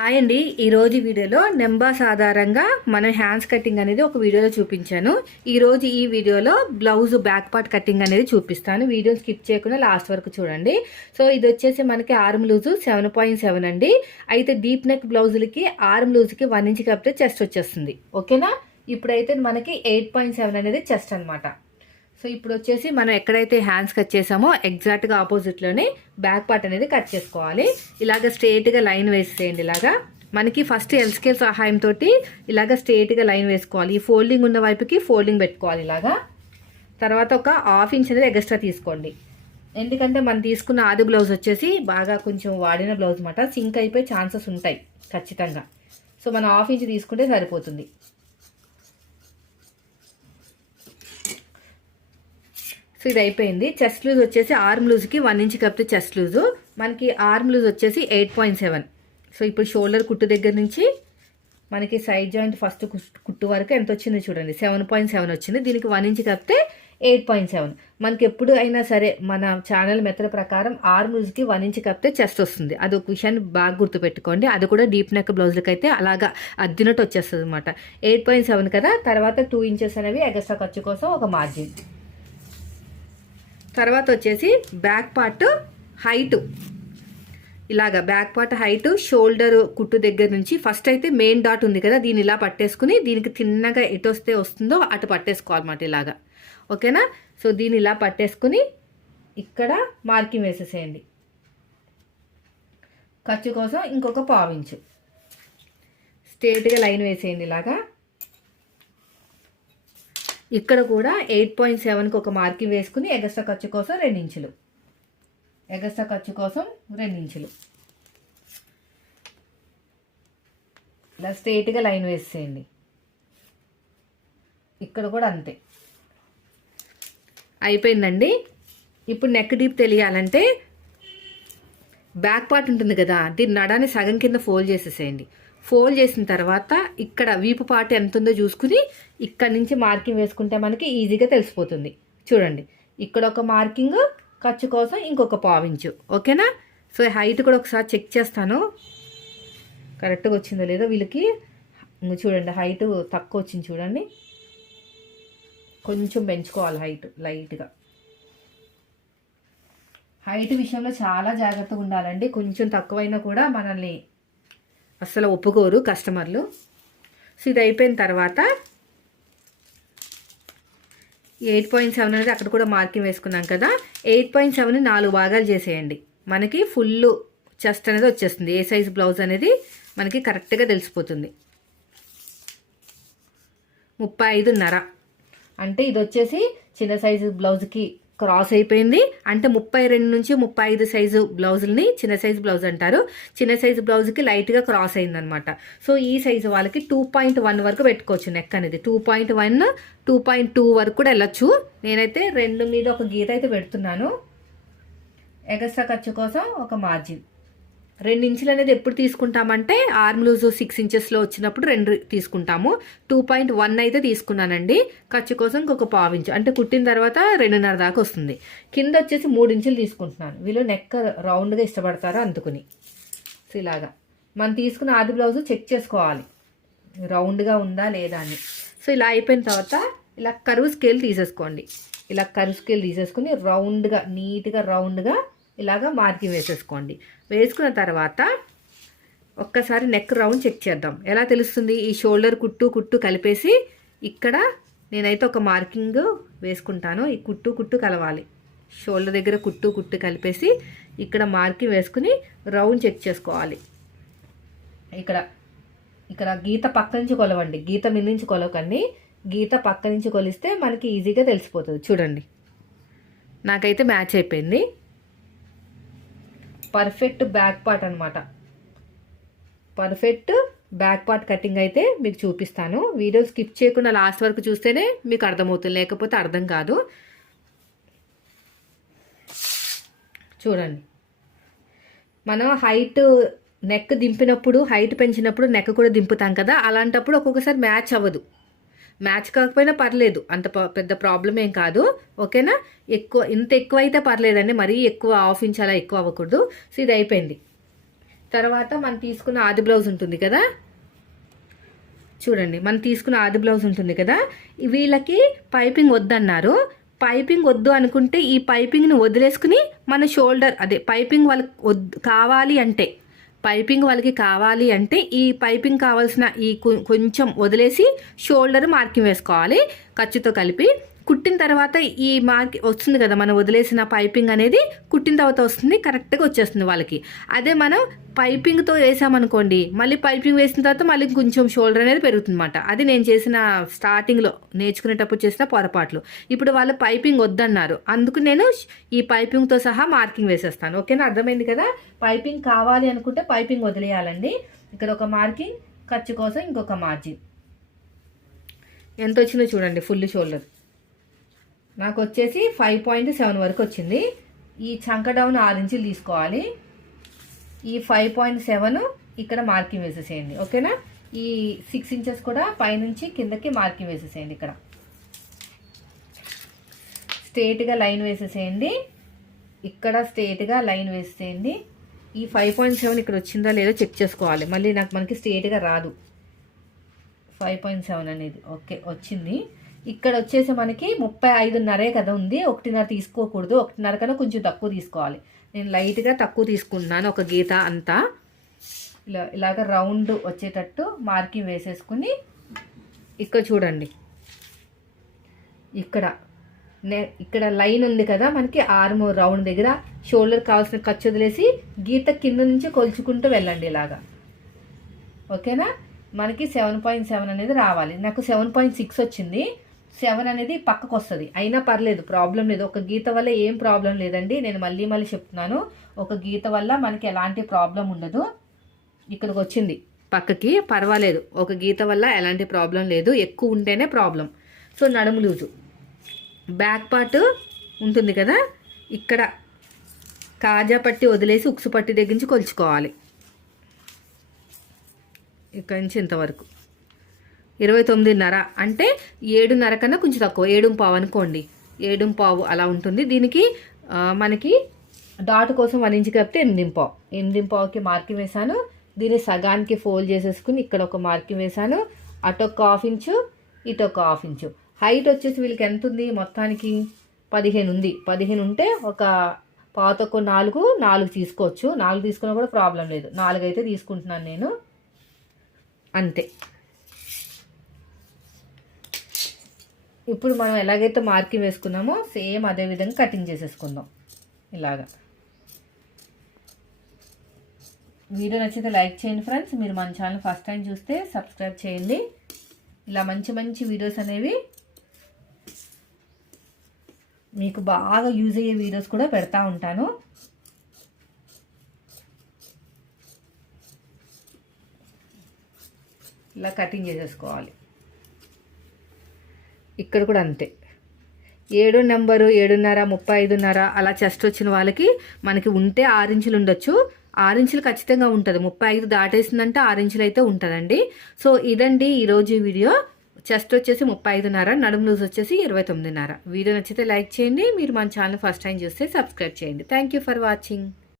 Hi అండి. ఈరోజు వీడియోలో నెంబర్స్ ఆధారంగా మనం హ్యాండ్స్ కటింగ్ అనేది ఒక వీడియోలో చూపించాను. ఈరోజు ఈ వీడియోలో బ్లౌజ్ బ్యాక్ పార్ట్ కటింగ్ అనేది చూపిస్తాను. వీడియో స్కిప్ చేయకుండా లాస్ట్ వరకు చూడండి. సో ఇది వచ్చేసి మనకి arm loose seven point seven అండి. అయితే డీప్ నెక్ బ్లౌజులకి ఆర్మ్ లూజ్కి వన్ ఇంచ్ కప్పితే చెస్ట్ వచ్చేస్తుంది. ఓకేనా? ఇప్పుడైతే మనకి ఎయిట్ పాయింట్ సెవెన్ అనేది చెస్ట్ అనమాట సో ఇప్పుడు వచ్చేసి మనం ఎక్కడైతే హ్యాండ్స్ కట్ చేసామో ఎగ్జాక్ట్గా ఆపోజిట్లోనే బ్యాక్ పార్ట్ అనేది కట్ చేసుకోవాలి. ఇలాగ స్ట్రేట్గా లైన్ వేసేయండి ఇలాగా. మనకి ఫస్ట్ ఎల్స్కేల్ సహాయంతో ఇలాగ స్ట్రేట్గా లైన్ వేసుకోవాలి. ఈ ఫోల్డింగ్ ఉన్న వైపుకి ఫోల్డింగ్ పెట్టుకోవాలి ఇలాగా. తర్వాత ఒక హాఫ్ ఇంచ్ అనేది ఎక్స్ట్రా తీసుకోండి. ఎందుకంటే మనం తీసుకున్న ఆది బ్లౌజ్ వచ్చేసి బాగా కొంచెం వాడిన బ్లౌజ్ అనమాట సింక్ అయిపోయే ఛాన్సెస్ ఉంటాయి ఖచ్చితంగా. సో మనం హాఫ్ ఇంచ్ తీసుకుంటే సరిపోతుంది. సో ఇది అయిపోయింది. చెస్ట్ లూజ్ వచ్చేసి ఆర్మ్ లూజ్కి వన్ ఇంచ్ కప్తే చెస్ట్ లూజు మనకి ఆర్మ్ లూజ్ వచ్చేసి ఎయిట్ పాయింట్ సెవెన్ సో ఇప్పుడు షోల్డర్ కుట్టు దగ్గర నుంచి మనకి సైడ్ జాయింట్ ఫస్ట్ కుట్టు వరకు ఎంత వచ్చింది చూడండి. సెవెన్ పాయింట్ సెవెన్ వచ్చింది. దీనికి వన్ ఇంచ్ కప్తే ఎయిట్ పాయింట్ సెవెన్ మనకి ఎప్పుడు అయినా సరే మన ఛానల్ మెథడ్ ప్రకారం ఆర్మ్ లూజ్కి వన్ ఇంచ్ కప్తే చెస్ట్ వస్తుంది. అది ఒక విషయాన్ని బాగా గుర్తుపెట్టుకోండి. అది కూడా డీప్ నెక్ బ్లౌజ్లకి అయితే అలాగా అద్దినట్టు వచ్చేస్తుంది అనమాట ఎయిట్ పాయింట్ సెవెన్ కదా? తర్వాత టూ ఇంచెస్ అనేవి ఎగస్ట్రా ఖర్చు కోసం ఒక మార్జిన్ తర్వాత వచ్చేసి బ్యాక్ పార్ట్ హైట్. ఇలాగా బ్యాక్ పార్ట్ హైట్ షోల్డర్ కుట్టు దగ్గర నుంచి ఫస్ట్ అయితే మెయిన్ డాట్ ఉంది కదా దీన్ని ఇలా పట్టేసుకుని దీనికి తిన్నగా ఎటు వస్తే వస్తుందో అటు పట్టేసుకోవాలన్నమాట ఇలాగా. ఓకేనా? సో దీన్ని ఇలా పట్టేసుకుని ఇక్కడ మార్కింగ్ వేసేసేయండి. ఖర్చు కోసం ఇంకొక పావించు. స్ట్రేట్గా లైన్ వేసేయండి ఇలాగా. ఇక్కడ కూడా ఎయిట్ పాయింట్ సెవెన్కి ఒక మార్కింగ్ వేసుకుని ఎగస్ట్రా ఖర్చు కోసం రెండించులు ఎగస్ట్రా ఖర్చు కోసం రెండించులు ఇలా స్ట్రేట్గా లైన్ వేసేయండి. ఇక్కడ కూడా అంతే. అయిపోయిందండి. ఇప్పుడు నెక్ డీప్ తెలియాలంటే బ్యాక్ పార్ట్ ఉంటుంది కదా దీని నడాన్ని సగం కింద ఫోల్డ్ చేసేసేయండి. ఫోల్డ్ చేసిన తర్వాత ఇక్కడ వీపు పార్ట్ ఎంత ఉందో చూసుకుని ఇక్కడ నుంచి మార్కింగ్ వేసుకుంటే మనకి ఈజీగా తెలిసిపోతుంది. చూడండి. ఇక్కడ ఒక మార్కింగ్ ఖర్చు కోసం ఇంకొక పావించు ఓకేనా? సో హైట్ కూడా ఒకసారి చెక్ చేస్తాను. కరెక్ట్గా వచ్చిందో లేదో వీళ్ళకి. చూడండి హైట్ తక్కువ వచ్చింది చూడండి. కొంచెం పెంచుకోవాలి హైట్ లైట్గా. హైట్ విషయంలో చాలా జాగ్రత్తగా ఉండాలండి. కొంచెం తక్కువైనా కూడా మనల్ని అస్సలు ఒప్పుకోరు కస్టమర్లు. సో ఇది అయిపోయిన తర్వాత ఎయిట్ పాయింట్ సెవెన్ అనేది అక్కడ కూడా మార్కింగ్ వేసుకున్నాం కదా. ఎయిట్ పాయింట్ సెవెన్ నాలుగు భాగాలు చేసేయండి. మనకి ఫుల్ చెస్ట్ అనేది వచ్చేస్తుంది. ఏ సైజ్ బ్లౌజ్ అనేది మనకి కరెక్ట్గా తెలిసిపోతుంది. ముప్పై ఐదున్నర. అంటే ఇది వచ్చేసి చిన్న సైజు బ్లౌజ్కి క్రాస్ అయిపోయింది. అంటే ముప్పై రెండు నుంచి ముప్పై ఐదు సైజు బ్లౌజుల్ని చిన్న సైజు బ్లౌజ్ అంటారు. చిన్న సైజు బ్లౌజ్కి లైట్గా క్రాస్ అయిందనమాట సో ఈ సైజు వాళ్ళకి టూ పాయింట్ వన్ వరకు పెట్టుకోవచ్చు నెక్ అనేది. Two point one two point two వరకు కూడా వెళ్ళొచ్చు. నేనైతే రెండు మీద ఒక గీత అయితే పెడుతున్నాను. ఎగస్ట్రా ఖర్చు కోసం ఒక మార్జిన్ రెండు ఇంచులు అనేది ఎప్పుడు తీసుకుంటామంటే ఆర్మ్ లూజ్ సిక్స్ ఇంచెస్లో వచ్చినప్పుడు రెండు తీసుకుంటాము. టూ పాయింట్ వన్ అయితే తీసుకున్నానండి. ఖర్చు కోసం ఇంకొక పావించు అంటే కుట్టిన తర్వాత రెండున్నర దాకా వస్తుంది. కింద వచ్చేసి మూడు ఇంచులు తీసుకుంటున్నాను. వీళ్ళు నెక్ రౌండ్గా ఇష్టపడతారు అందుకుని. సో ఇలాగా. మనం తీసుకున్న ఆది బ్లౌజ్ చెక్ చేసుకోవాలి. రౌండ్గా ఉందా లేదా అని. సో ఇలా అయిపోయిన తర్వాత ఇలా కరువు స్కేల్ తీసేసుకోండి. ఇలా కరువు స్కేల్ తీసేసుకుని రౌండ్గా నీట్గా రౌండ్గా ఇలాగా మార్కింగ్ వేసేసుకోండి. వేసుకున్న తర్వాత ఒక్కసారి నెక్ రౌండ్ చెక్ చేద్దాం. ఎలా తెలుస్తుంది? ఈ షోల్డర్ కుట్టు కుట్టు కలిపేసి ఇక్కడ నేనైతే ఒక మార్కింగ్ వేసుకుంటాను. ఈ కుట్టు కుట్టు కలవాలి. షోల్డర్ దగ్గర కుట్టు కుట్టు కలిపేసి ఇక్కడ మార్కింగ్ వేసుకుని రౌండ్ చెక్ చేసుకోవాలి. ఇక్కడ ఇక్కడ గీత పక్క నుంచి కొలవండి. గీత మీద నుంచి కొలవకండి. గీత పక్క నుంచి కొలిస్తే మనకి ఈజీగా తెలిసిపోతుంది. చూడండి. నాకైతే మ్యాచ్ అయిపోయింది. పర్ఫెక్ట్ బ్యాక్ పార్ట్ అనమాట పర్ఫెక్ట్ బ్యాక్ పార్ట్ కటింగ్ అయితే మీకు చూపిస్తాను. వీడియో స్కిప్ చేయకుండా లాస్ట్ వరకు చూస్తేనే మీకు అర్థమవుతుంది. లేకపోతే అర్థం కాదు. చూడండి. మనం హైట్ నెక్ దింపినప్పుడు హైట్ పెంచినప్పుడు నెక్ కూడా దింపుతాం కదా? అలాంటప్పుడు ఒక్కొక్కసారి మ్యాచ్ అవ్వదు. మ్యాచ్ కాకపోయినా పర్లేదు. అంత పెద్ద ప్రాబ్లం ఏం కాదు. ఓకేనా? ఎక్కువ ఇంత ఎక్కువ అయితే పర్లేదండి. మరీ ఎక్కువ హాఫ్ ఇంచ్ అలా ఎక్కువ అవ్వకూడదు. సో ఇది అయిపోయింది. తర్వాత మనం తీసుకున్న ఆది బ్లౌజ్ ఉంటుంది కదా? చూడండి. మనం తీసుకున్న ఆది బ్లౌజ్ ఉంటుంది కదా? వీళ్ళకి పైపింగ్ వద్దన్నారు. పైపింగ్ వద్దు అనుకుంటే ఈ పైపింగ్ని వదిలేసుకుని మన షోల్డర్ అదే పైపింగ్ వాళ్ళకి వద్దు కావాలి అంటే పైపింగ్ వాళ్ళకి కావాలి అంటే ఈ పైపింగ్ కావాల్సిన ఈ కొంచెం వదిలేసి షోల్డర్ మార్కింగ్ వేసుకోవాలి. ఖర్చుతో కలిపి కుట్టిన తర్వాత ఈ మార్క్ వస్తుంది కదా మనం వదిలేసిన పైపింగ్ అనేది కుట్టిన తర్వాత వస్తుంది కరెక్ట్గా వచ్చేస్తుంది వాళ్ళకి. అదే మనం పైపింగ్తో వేసామనుకోండి మళ్ళీ పైపింగ్ వేసిన తర్వాత మళ్ళీ కొంచెం షోల్డర్ అనేది పెరుగుతుందన్నమాట. అది నేను చేసిన స్టార్టింగ్లో నేర్చుకునేటప్పుడు చేసిన పొరపాట్లు. ఇప్పుడు వాళ్ళు పైపింగ్ వద్దన్నారు అందుకు నేను ఈ పైపింగ్తో సహా మార్కింగ్ వేసేస్తాను. ఓకేనా? అర్థమైంది కదా? పైపింగ్ కావాలి అనుకుంటే పైపింగ్ వదిలేయాలండి. ఇక్కడ ఒక మార్కింగ్ ఖర్చు కోసం ఇంకొక మార్జిన్. ఎంత వచ్చిందో చూడండి ఫుల్ షోల్డర్. నాకు వచ్చేసి ఫైవ్ పాయింట్ సెవెన్ వరకు వచ్చింది ఈ చంక డౌన్ ఆరు ఇంచులు తీసుకోవాలి. ఈ ఫైవ్ పాయింట్ సెవెన్ ఇక్కడ మార్కింగ్ వేసేసేయండి. ఓకేనా? ఈ సిక్స్ ఇంచెస్ కూడా పైనుంచి కిందకి మార్కింగ్ వేసేసేయండి ఇక్కడ. స్ట్రేట్గా లైన్ వేసేసేయండి. ఇక్కడ స్ట్రేట్గా లైన్ వేసేసేయండి. ఈ ఫైవ్ పాయింట్ సెవెన్ ఇక్కడ వచ్చిందా లేదో చెక్ చేసుకోవాలి. మళ్ళీ నాకు మనకి స్ట్రేట్గా రాదు. ఫైవ్ పాయింట్ సెవెన్ అనేది. ఓకే వచ్చింది. ఇక్కడ వచ్చేసి మనకి ముప్పై ఐదున్నరే కదా ఉంది. ఒకటిన్నర తీసుకోకూడదు. ఒకటిన్నర కన్నా కొంచెం తక్కువ తీసుకోవాలి. నేను లైట్గా తక్కువ తీసుకుంటున్నాను ఒక గీత అంతా. ఇలా ఇలాగ రౌండ్ వచ్చేటట్టు మార్కింగ్ వేసేసుకుని ఇక్కడ చూడండి. ఇక్కడ. నే ఇక్కడ లైన్ ఉంది కదా మనకి ఆర్మ్ రౌండ్ దగ్గర. షోల్డర్ కావాల్సిన ఖర్చు వదిలేసి గీత కింద నుంచి కొలుచుకుంటూ వెళ్ళండి ఇలాగా. ఓకేనా? మనకి సెవెన్ పాయింట్ సెవెన్ అనేది రావాలి. నాకు సెవెన్ పాయింట్ సిక్స్ వచ్చింది. సెవెన్ అనేది పక్కకు వస్తుంది అయినా పర్లేదు ప్రాబ్లం లేదు. ఒక గీత వల్ల ఏం ప్రాబ్లం లేదండి. నేను మళ్ళీ మళ్ళీ చెప్తున్నాను. ఒక గీత వల్ల మనకి ఎలాంటి ప్రాబ్లం ఉండదు. ఇక్కడికి వచ్చింది. పక్కకి పర్వాలేదు. ఒక గీత వల్ల ఎలాంటి ప్రాబ్లం లేదు. ఎక్కువ ఉంటేనే ప్రాబ్లం. సో నడుము లూజు. బ్యాక్ పార్ట్ ఉంటుంది కదా? ఇక్కడ కాజా పట్టి వదిలేసి ఉక్సు పట్టి దగ్గర నుంచి కొలుచుకోవాలి. ఇక్కడి నుంచి ఇంతవరకు. ఇరవై తొమ్మిదిన్నర అంటే ఏడున్నర కన్నా కొంచెం తక్కువ. ఏడు పావు అనుకోండి. ఏడు పావు అలా ఉంటుంది. దీనికి మనకి డాట్ కోసం వన్ ఇంచ్ కలిపితే ఎనిమిది పావు. ఎనిమిది పావుకి మార్కింగ్ వేశాను. దీన్ని సగానికి ఫోల్డ్ చేసేసుకుని ఇక్కడ ఒక మార్కింగ్ వేశాను. అటు ఒక హాఫ్ ఇంచు ఇటు ఒక హాఫ్ ఇంచు. హైట్ వచ్చేసి వీళ్ళకి ఎంత ఉంది? మొత్తానికి పదిహేను ఉంది. పదిహేను ఉంటే ఒక పాతొక్క నాలుగు నాలుగు తీసుకోవచ్చు. నాలుగు తీసుకున్నా కూడా ప్రాబ్లం లేదు. నాలుగు అయితే తీసుకుంటున్నాను నేను. అంతే. ఇప్పుడు మనం ఎలాగైతే మార్కింగ్ వేసుకున్నామో సేమ్ అదే విధంగా కటింగ్ చేసేసుకుందాం. ఇలాగా. వీడియో నచ్చితే లైక్ చేయండి ఫ్రెండ్స్. మీరు మన ఛానల్ ఫస్ట్ టైం చూస్తే సబ్స్క్రైబ్ చేయండి. ఇలా మంచి మంచి వీడియోస్ అనేవి మీకు బాగా యూజ్ అయ్యే వీడియోస్ కూడా పెడతా ఉంటాను. ఇలా కటింగ్ చేసేసుకోవాలి. ఇక్కడ కూడా అంతే. ఏడు నెంబరు ఏడున్నర ముప్పై ఐదున్నర అలా చెస్ట్ వచ్చిన వాళ్ళకి మనకి ఉంటే ఆరు ఇంచులు ఉండొచ్చు. ఆరు ఇంచులు ఖచ్చితంగా ఉంటుంది. ముప్పై ఐదు దాటేసిందంటే ఆరు ఇంచులు అయితే ఉంటుందండి. సో ఇదండి ఈరోజు వీడియో. చెస్ట్ వచ్చేసి ముప్పై ఐదున్నర నడుము లూజ్ వచ్చేసి ఇరవై తొమ్మిదిన్నర. వీడియో నచ్చితే లైక్ చేయండి. మీరు మన ఛానల్ ఫస్ట్ టైం చూస్తే సబ్స్క్రైబ్ చేయండి. Thank you for watching